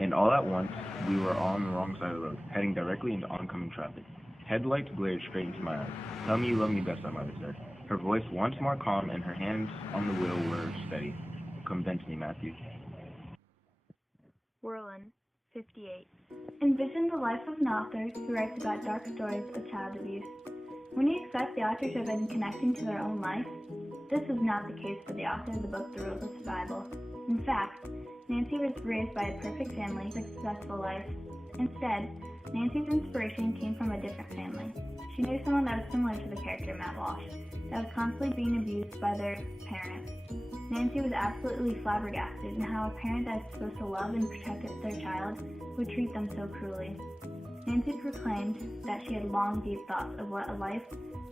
and all at once, we were on the wrong side of the road, heading directly into oncoming traffic. Headlights glared straight into my eyes. "Tell me you love me best," my mother said. Her voice once more calm, and her hands on the wheel were steady. "Convince me, Matthew." Whirlin, 58. Envision the life of an author who writes about dark stories of child abuse. When you expect the author to have been connecting to their own life, this was not the case for the author of the book The Rules of Survival. In fact, Nancy was raised by a perfect family, successful life. Instead, Nancy's inspiration came from a different family. She knew someone that was similar to the character Matt Walsh, that was constantly being abused by their parents. Nancy was absolutely flabbergasted in how a parent that is supposed to love and protect their child would treat them so cruelly. Nancy proclaimed that she had long, deep thoughts of what a life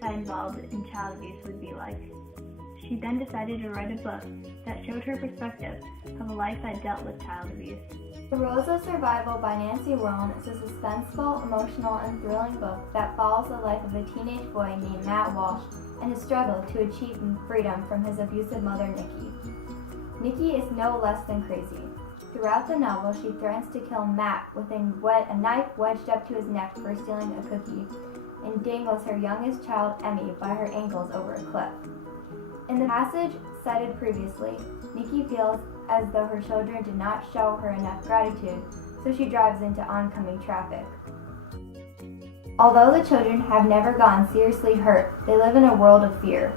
that involved in child abuse would be like. She then decided to write a book that showed her perspective of a life that dealt with child abuse. The Rules of Survival by Nancy Whirlin is a suspenseful, emotional, and thrilling book that follows the life of a teenage boy named Matt Walsh and his struggle to achieve freedom from his abusive mother, Nikki. Nikki is no less than crazy. Throughout the novel, she threatens to kill Matt with a knife wedged up to his neck for stealing a cookie, and dangles her youngest child, Emmy, by her ankles over a cliff. In the passage cited previously, Nikki feels as though her children did not show her enough gratitude, so she drives into oncoming traffic. Although the children have never gotten seriously hurt, they live in a world of fear.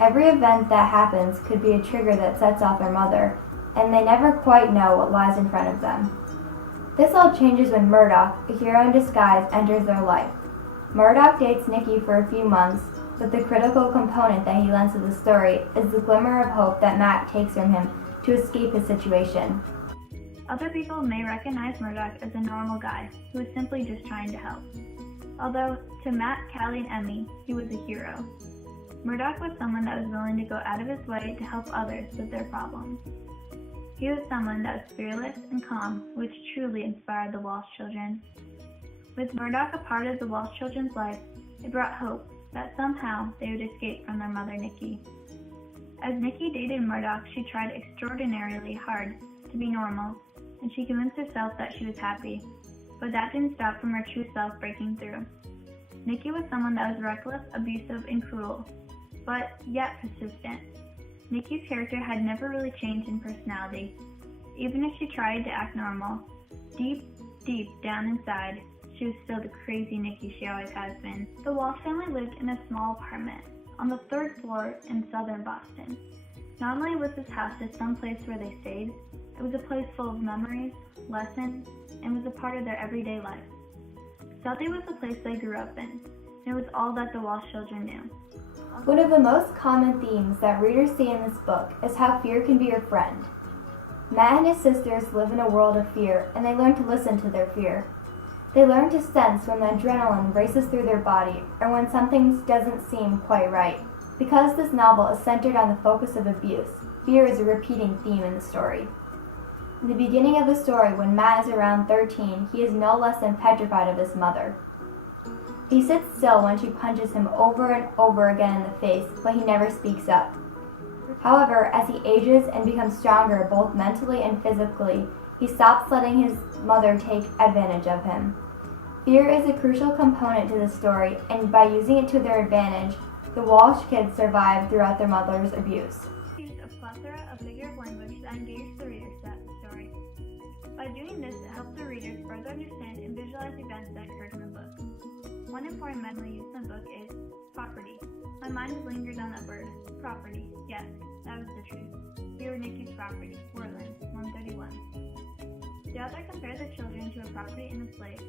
Every event that happens could be a trigger that sets off their mother, and they never quite know what lies in front of them. This all changes when Murdoch, a hero in disguise, enters their life. Murdoch dates Nikki for a few months, but the critical component that he lends to the story is the glimmer of hope that Matt takes from him to escape his situation. Other people may recognize Murdoch as a normal guy who was simply just trying to help. Although, to Matt, Callie, and Emmy, he was a hero. Murdoch was someone that was willing to go out of his way to help others with their problems. He was someone that was fearless and calm, which truly inspired the Walsh children. With Murdoch a part of the Walsh children's life, it brought hope that somehow they would escape from their mother, Nikki. As Nikki dated Murdoch, she tried extraordinarily hard to be normal, and she convinced herself that she was happy, but that didn't stop from her true self breaking through. Nikki was someone that was reckless, abusive, and cruel, but yet persistent. Nikki's character had never really changed in personality. Even if she tried to act normal, deep down inside, she was still the crazy Nikki she always has been. The Walsh family lived in a small apartment on the 3rd floor in southern Boston. Not only was this house just some place where they stayed, it was a place full of memories, lessons, and was a part of their everyday life. Southie was the place they grew up in, and it was all that the Walsh children knew. One of the most common themes that readers see in this book is how fear can be your friend. Matt and his sisters live in a world of fear, and they learn to listen to their fear. They learn to sense when the adrenaline races through their body or when something doesn't seem quite right. Because this novel is centered on the focus of abuse, fear is a repeating theme in the story. In the beginning of the story, when Matt is around 13, he is no less than petrified of his mother. He sits still when she punches him over and over again in the face, but he never speaks up. However, as he ages and becomes stronger both mentally and physically, he stops letting his mother take advantage of him. Fear is a crucial component to the story, and by using it to their advantage, the Walsh kids survive throughout their mother's abuse. He used a plethora of figurative language that engaged the readers throughout the story. By doing this, it helped the readers further understand and visualize events that occurred in the book. One important memory used in the book is property. My mind lingered on that word, property. Yes, that was the truth. We were Nikki's property, Whirlin, 131. The author compared the children to a property and a slave.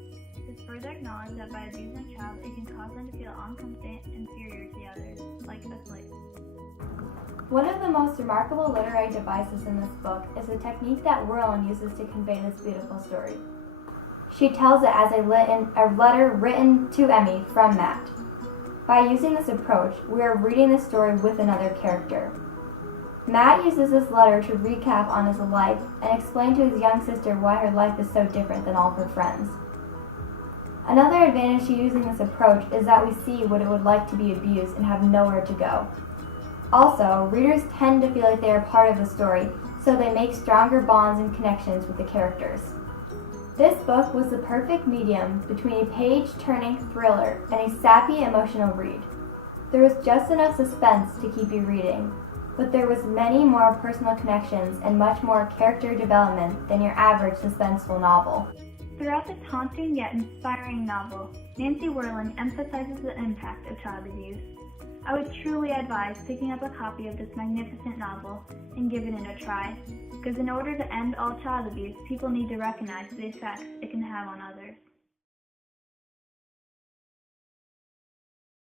This further acknowledged that by abusing a child, it can cause them to feel incompetent and inferior to the others, like a slave. One of the most remarkable literary devices in this book is the technique that Whirlin uses to convey this beautiful story. She tells it as a letter written to Emmy from Matt. By using this approach, we are reading the story with another character. Matt uses this letter to recap on his life and explain to his young sister why her life is so different than all of her friends. Another advantage to using this approach is that we see what it would like to be abused and have nowhere to go. Also, readers tend to feel like they are part of the story, so they make stronger bonds and connections with the characters. This book was the perfect medium between a page-turning thriller and a sappy emotional read. There was just enough suspense to keep you reading, but there was many more personal connections and much more character development than your average suspenseful novel. Throughout this haunting yet inspiring novel, Nancy Werland emphasizes the impact of child abuse. I would truly advise picking up a copy of this magnificent novel and giving it a try, because in order to end all child abuse, people need to recognize the effects it can have on others.